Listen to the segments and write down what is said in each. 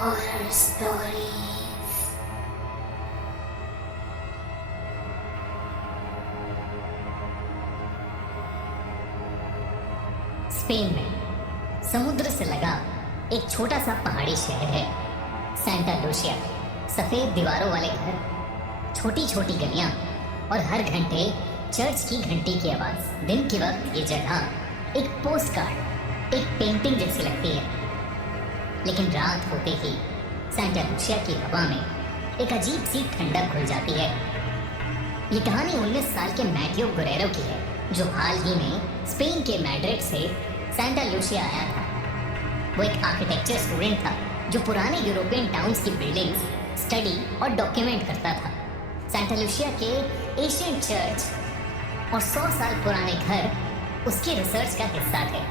Horror Stories. Spain में समुद्र से लगा एक छोटा सा पहाड़ी शहर है सेंटा लूसिया। सफेद दीवारों वाले घर, छोटी छोटी गलियां और हर घंटे चर्च की घंटी की आवाज। दिन के वक्त ये जगह एक पोस्ट कार्ड, एक पेंटिंग जैसी लगती है, लेकिन रात होते ही सेंटा लूसिया की हवा में एक अजीब सी ठंडक घुल जाती है। ये कहानी 19 साल के मैटियो गुरेरो की है, जो हाल ही में स्पेन के मैड्रिड से सेंटा लूसिया आया था। वो एक आर्किटेक्चर स्टूडेंट था जो पुराने यूरोपियन टाउन्स की बिल्डिंग्स स्टडी और डॉक्यूमेंट करता था। सेंटा लूसिया के एशियन चर्च और 100 साल पुराने घर उसकी रिसर्च का हिस्सा थे।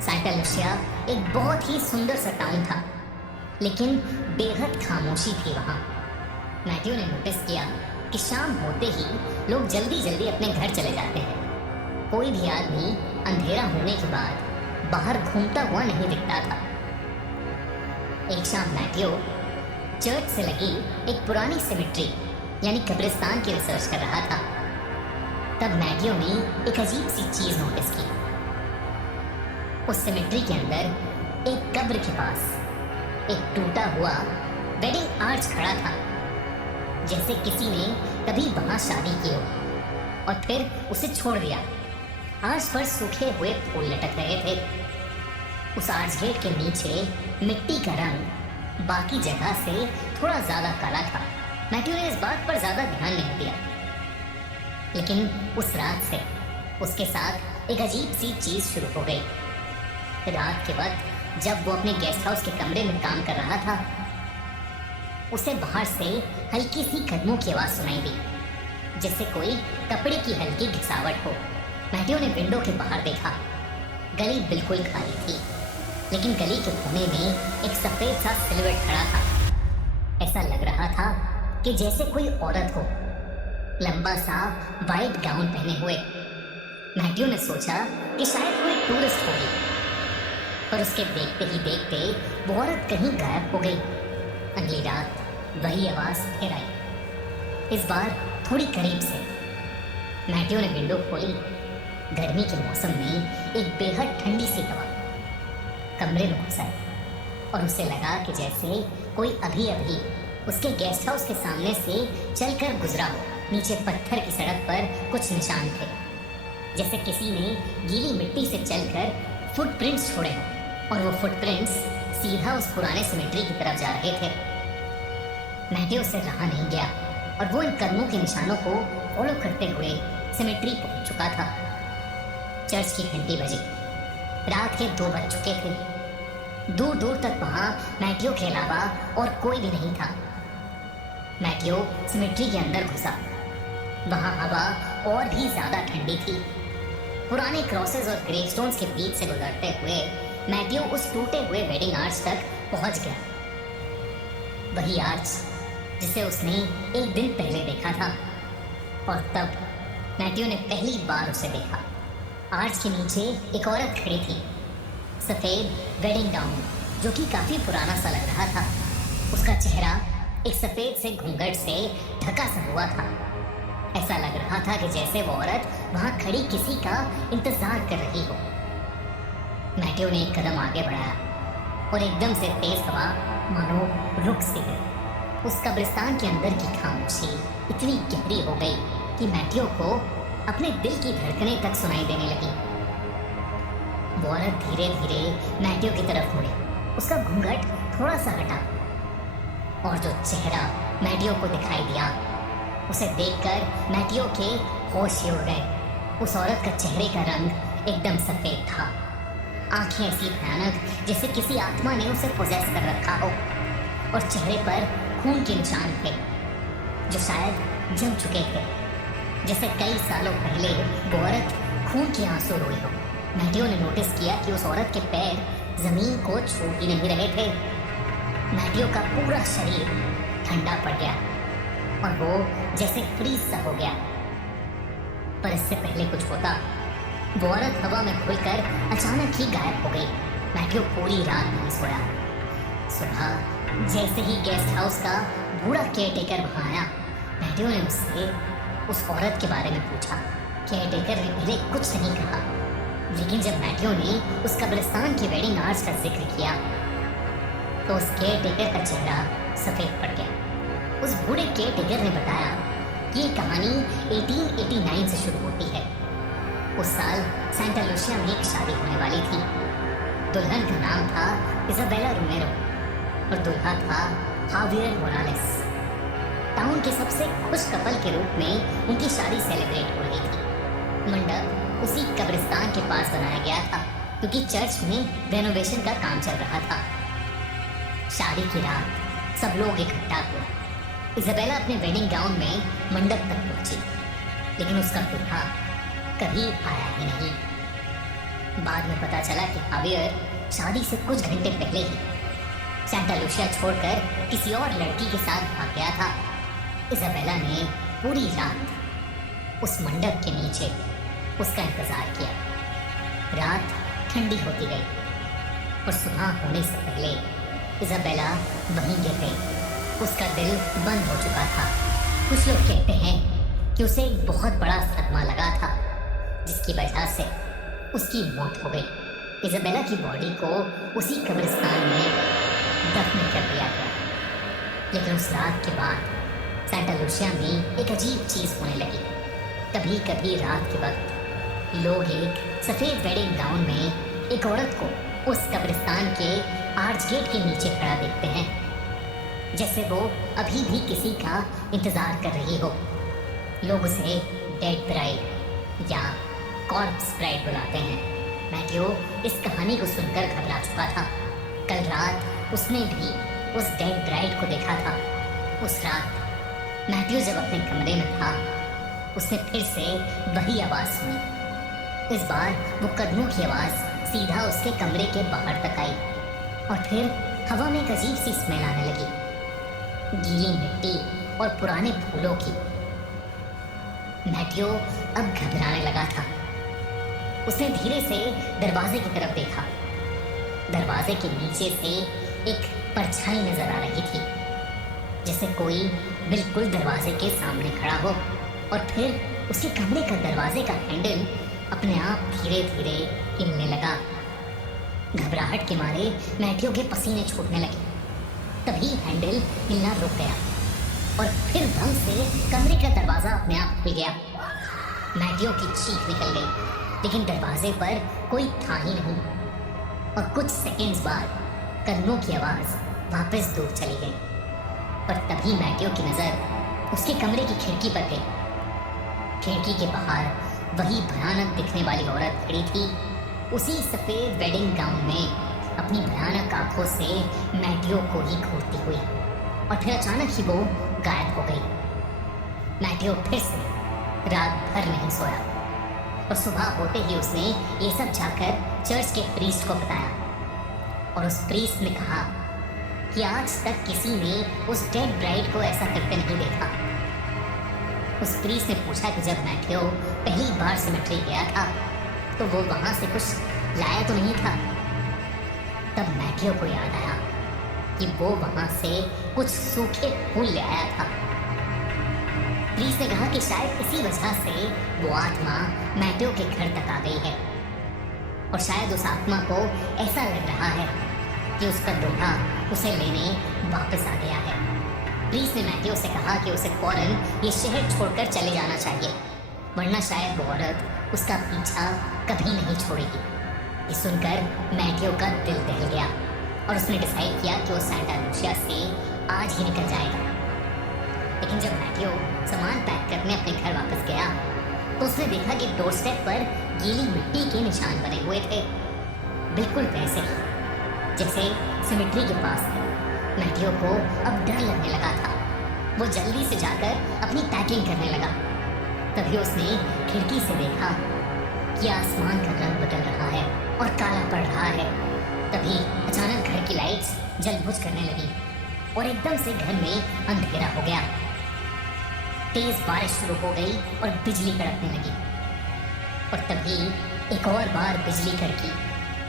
सेंटा लूसिया एक बहुत ही सुंदर सा टाउन था, लेकिन बेहद खामोशी थी वहाँ। मैथ्यू ने नोटिस किया कि शाम होते ही लोग जल्दी जल्दी अपने घर चले जाते हैं। कोई भी आदमी अंधेरा होने के बाद बाहर घूमता हुआ नहीं दिखता था। एक शाम मैथ्यू चर्च से लगी एक पुरानी सिमेट्री यानी कब्रिस्तान की रिसर्च कर रहा था। तब मैथ्यू ने एक अजीब सी चीज नोटिस की। उस सिमेट्री के अंदर एक कब्र के पास एक टूटा हुआ वेडिंग आर्च खड़ा था, जैसे किसी ने कभी वहां शादी की हो और फिर उसे छोड़ दिया। आर्च पर सूखे हुए फूल लटक रहे थे। उस आर्च गेट के नीचे मिट्टी का रंग बाकी जगह से थोड़ा ज्यादा काला था। मैथ्यू ने इस बात पर ज्यादा ध्यान नहीं दिया, लेकिन उस रात से उसके साथ एक अजीब सी चीज शुरू हो गई। रात के वक्त जब वो अपने गेस्ट हाउस के कमरे में काम कर रहा था, उसे बाहर से हल्की सी कदमों की आवाज सुनाई दी, जैसे कोई कपड़े की हल्की घिसावट हो। मैथ्यू ने विंडो के बाहर देखा। गली बिल्कुल खाली थी, लेकिन गली के कोने में एक सफेद सा सिलवेट खड़ा था। ऐसा लग रहा था कि जैसे कोई औरत हो, लंबा सा वाइट गाउन पहने हुए। मैथ्यू ने सोचा कि शायद कोई टूरिस्ट होगी, पर उसके देखते ही देखते वो औरत कहीं गायब हो गई। अगली रात वही आवाज फिर आई, इस बार थोड़ी करीब से। मैथ्यू ने विंडो खोली। गर्मी के मौसम में एक बेहद ठंडी सी हवा कमरे में घुस आई और उसे लगा कि जैसे कोई अभी अभी उसके गेस्ट हाउस के सामने से चलकर गुजरा हो। नीचे पत्थर की सड़क पर कुछ निशान थे, जैसे किसी ने गीली मिट्टी से चलकर फुटप्रिंट्स छोड़े हों, और वो फुटप्रिंट्स सीधा उस पुराने सिमेट्री की तरफ जा रहे थे। मैथ्यू उससे रहा नहीं गया और वो इन कदमों के निशानों को फॉलो करते हुए सिमेट्री पहुंच चुका था। चर्च की घंटी बजी। रात के 2 बज चुके थे। दूर दूर तक वहां मैथ्यू के अलावा और कोई भी नहीं था। मैथ्यू सिमेट्री के अंदर घुसा। वहां हवा और भी ज्यादा ठंडी थी। पुराने क्रॉसेस और ग्रेवस्टोन्स के बीच से गुजरते हुए मैथ्यू उस टूटे हुए वेडिंग आर्च तक पहुंच गया। वही आर्च जिसे उसने एक दिन पहले देखा था, और तब मैथ्यू ने पहली बार उसे देखा। आर्च के नीचे एक औरत खड़ी थी, सफेद वेडिंग गाउन, जो कि काफी पुराना सा लग रहा था। उसका चेहरा एक सफेद से घूंघट से ढका सा हुआ था। ऐसा लग रहा था कि जैसे वो औरत वहां खड़ी किसी का इंतजार कर रही हो। मैथ्यू ने एक कदम आगे बढ़ाया और एकदम से तेज हवा मानो रुक सी गई। उस कब्रिस्तान के अंदर की खामोशी इतनी गहरी हो गई कि मैथ्यू को अपने दिल की धड़कनें तक सुनाई देने लगी। वो औरत धीरे धीरे मैथ्यू की तरफ मुड़ी। उसका घूंघट थोड़ा सा हटा और जो चेहरा मैथ्यू को दिखाई दिया, उसे देखकर मैथ्यू के होश ही उड़ गए। उस औरत का चेहरे का रंग एकदम सफेद था। आंखें ऐसी भयानक जैसे किसी आत्मा ने उसे पोजेस कर रखा हो, और चेहरे पर खून के निशान थे जो शायद जम चुके थे, जैसे कई सालों पहले वो औरत खून के आंसू रोई हो। मैथ्यू ने नोटिस किया कि उस औरत के पैर जमीन को छू ही नहीं रहे थे। मैथ्यू का पूरा शरीर ठंडा पड़ गया और वो जैसे फ्रीज सा हो गया। पर इससे पहले कुछ होता, वो औरत हवा में घुलकर अचानक ही गायब हो गई। मैथ्यू पूरी रात नहीं सोया। सुबह जैसे ही गेस्ट हाउस का बूढ़ा केयरटेकर वहां आया, मैथ्यू ने उससे उस औरत के बारे में पूछा। केयरटेकर ने पहले कुछ नहीं कहा, लेकिन जब मैथ्यू ने उस कब्रिस्तान की वेडिंग आर्ट्स का जिक्र किया तो उस केयरटेकर का चेहरा सफेद पड़ गया। उस बूढ़े केयरटेकर ने बताया कि ये कहानी 1889 से शुरू होती है। उस साल सेंटा लूसिया में एक शादी होने वाली थी। दुल्हन का नाम था इजाबेला रोमेरो और दूल्हा था हावियर मोरालेस। टाउन के सबसे खुश कपल के रूप में उनकी शादी सेलिब्रेट हो रही थी। मंडप उसी कब्रिस्तान के पास बनाया गया था क्योंकि चर्च में रेनोवेशन का काम चल रहा था। शादी की रात सब लोग इकट्ठा हुए। इजाबेला अपने वेडिंग गाउन में मंडप तक पहुंची, लेकिन उसका दूल्हा कभी आया ही नहीं। बाद में पता चला कि हावियर शादी से कुछ घंटे पहले ही सेंटा लूसिया छोड़कर किसी और लड़की के साथ भाग गया था। इजाबेला ने पूरी रात उस मंडप के नीचे उसका इंतजार किया। रात ठंडी होती गई और सुबह होने से पहले इजाबेला वहीं गिर गई। उसका दिल बंद हो चुका था। कुछ लोग कहते हैं कि उसे एक बहुत बड़ा सदमा लगा था, जिसकी वजह से उसकी मौत हो गई। इजाबेला की बॉडी को उसी कब्रिस्तान में दफन कर दिया गया। लेकिन उस रात के बाद सेंटा लूसिया में एक अजीब चीज होने लगी। कभी कभी रात के वक्त लोग एक सफेद वेडिंग गाउन में एक औरत को उस कब्रिस्तान के आर्च गेट के नीचे खड़ा देखते हैं, जैसे वो अभी भी किसी का इंतजार कर रही हो। लोग उसे डेड ब्राइड या कॉर्प्स ब्राइड बुलाते हैं। मैथ्यू इस कहानी को सुनकर घबरा चुका था। कल रात उसने भी उस डेड ब्राइड को देखा था। उस रात मैथ्यू जब अपने कमरे में था, उसने फिर से वही आवाज सुनी। इस बार वो कदमों की आवाज सीधा उसके कमरे के बाहर तक आई और फिर हवा में एक अजीब सी स्मेल आने लगी, गीली मिट्टी और पुराने फूलों की। मैथ्यू अब घबराने लगा था। उसने धीरे से दरवाजे की तरफ देखा। दरवाजे के नीचे से एक परछाई नजर आ रही थी, जैसे कोई बिल्कुल दरवाजे के सामने खड़ा हो। और फिर उसके कमरे का दरवाजे का हैंडल अपने आप धीरे धीरे हिलने लगा। घबराहट के मारे मैथ्यू के पसीने छूटने लगे। तभी हैंडल हिलना रुक गया और फिर दम से कमरे का दरवाजा अपने आप खुल गया। मैथ्यू की चीख निकल गई, लेकिन दरवाजे पर कोई था ही नहीं। और कुछ सेकंड्स बाद कदमों की आवाज वापस दूर चली गई और तभी मैथ्यू की नजर उसके कमरे की खिड़की पर गई। खिड़की के बाहर वही भयानक दिखने वाली औरत खड़ी थी, उसी सफेद वेडिंग गाउन में, अपनी भयानक आंखों से मैथ्यू को ही घूरती हुई। और फिर अचानक ही वो गायब हो गई। मैथ्यू फिर से रात भर नहीं सोया और सुबह होते ही उसने ये सब जाकर चर्च के प्रीस्ट को बताया। और उस प्रीस्ट ने कहा कि आज तक किसी ने उस डेड ब्राइड को ऐसा करते नहीं देखा। उस प्रीस्ट ने पूछा कि जब मैथ्यू पहली बार सिमेट्री गया था तो वो वहां से कुछ लाया तो नहीं था। तब मैथ्यू को याद आया कि वो वहां से कुछ सूखे फूल ले आया था। प्रीस्ट ने कहा कि शायद इसी वजह से वो आत्मा मैथ्यू के घर तक आ गई है और शायद उस आत्मा को ऐसा लग रहा है कि उसका दूल्हा उसे लेने वापस आ गया है। प्रीस्ट ने मैथ्यू से कहा कि उसे फौरन ये शहर छोड़कर चले जाना चाहिए, वरना शायद वो औरत उसका पीछा कभी नहीं छोड़ेगी। ये सुनकर मैथ्यू का दिल दहल गया और उसने डिसाइड किया कि वो सेंटा लूसिया से आज ही निकल जाएगा। लेकिन जब मैथ्यू सामान पैक करने अपने घर वापस गया तो उसने देखा कि डोर स्टेप पर गीली मिट्टी के निशान बने हुए थे, बिल्कुल वैसे ही जैसे सिमेट्री के पास थे। मैथ्यू को अब डर लगने लगा था। वो जल्दी से जाकर अपनी पैकिंग करने लगा। तभी उसने खिड़की से देखा कि आसमान का रंग बदल रहा है और काला पड़ रहा है। तभी अचानक घर की लाइट्स जल-बुझ करने लगी और एकदम से घर में अंधेरा हो गया। तेज बारिश शुरू हो गई और बिजली कड़कने लगी। और तभी एक और बार बिजली कड़की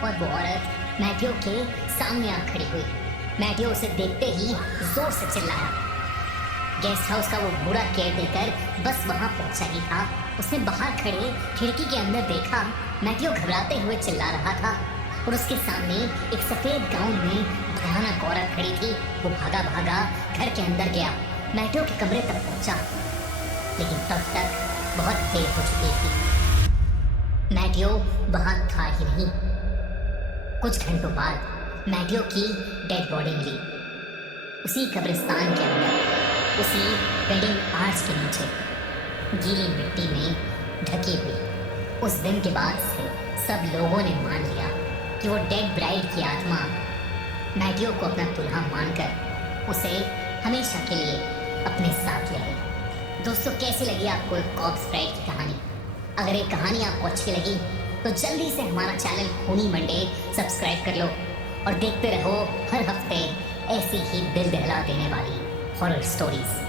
और वो औरत मैथ्यू के सामने आ खड़ी हुई। मैटियो उसे देखते ही जोर से चिल्लाया। गेस्ट हाउस का वो बूढ़ा केयर टेकर बस वहां पहुंचा ही था। उसने बाहर खड़े खिड़की के अंदर देखा मैटियो घबराते हुए चिल्ला रहा था और उसके सामने एक सफेद गाउन में भयानक औरत खड़ी थी। वो भागा भागा घर के अंदर गया, मैटियो के कमरे तक पहुंचा, लेकिन तब तक बहुत देर हो चुकी थी। मैटियो वहां था ही नहीं। कुछ घंटों बाद मैटियो की डेड बॉडी मिली, उसी कब्रिस्तान के अंदर, उसी वेडिंग आर्च के नीचे, गीली मिट्टी में ढकी हुई। उस दिन के बाद से सब लोगों ने मान लिया कि वो डेड ब्राइड की आत्मा मैटियो को अपना दुल्हा मानकर उसे हमेशा के लिए अपने साथ ले गई। दोस्तों, कैसी लगी आपको एक कॉर्प्स ब्राइड की कहानी? अगर ये कहानी आपको अच्छी लगी तो जल्दी से हमारा चैनल खूनी मंडे सब्सक्राइब कर लो और देखते रहो हर हफ्ते ऐसी ही दिल दहला देने वाली हॉरर स्टोरीज।